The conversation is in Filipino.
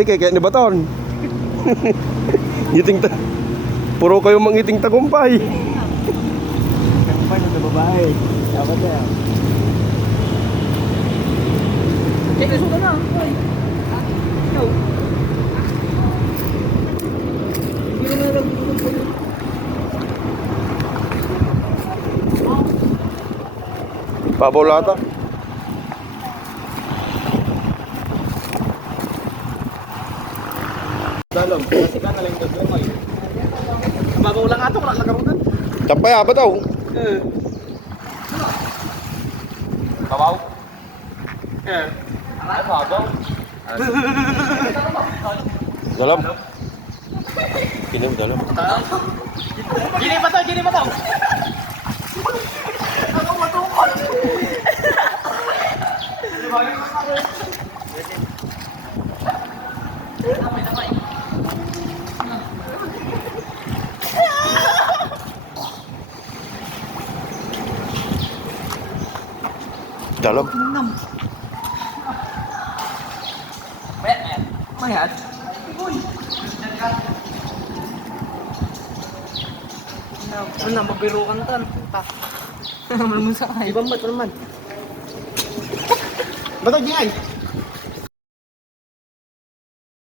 kaya ni Baton. Ngiting ta. Puro kayo mangiting tagumpay. Tagumpay ng babae. Dapat yan. Check suka na. Hoy. Yo. Hindi na lang. Pabolata. Dalom, kasi ka nalang dagomay. Mabaw lang ato, wala lagarutan. Tampay apa daw? Kabaw? Ano kabaw? Dalam. Kinim dalam. Gini pa to, gini pa to. Ano matukot? Dalam. Mayat. Ano, mabirukan tan. Malumun sa kay. Ibang ba't naman? Ba't ang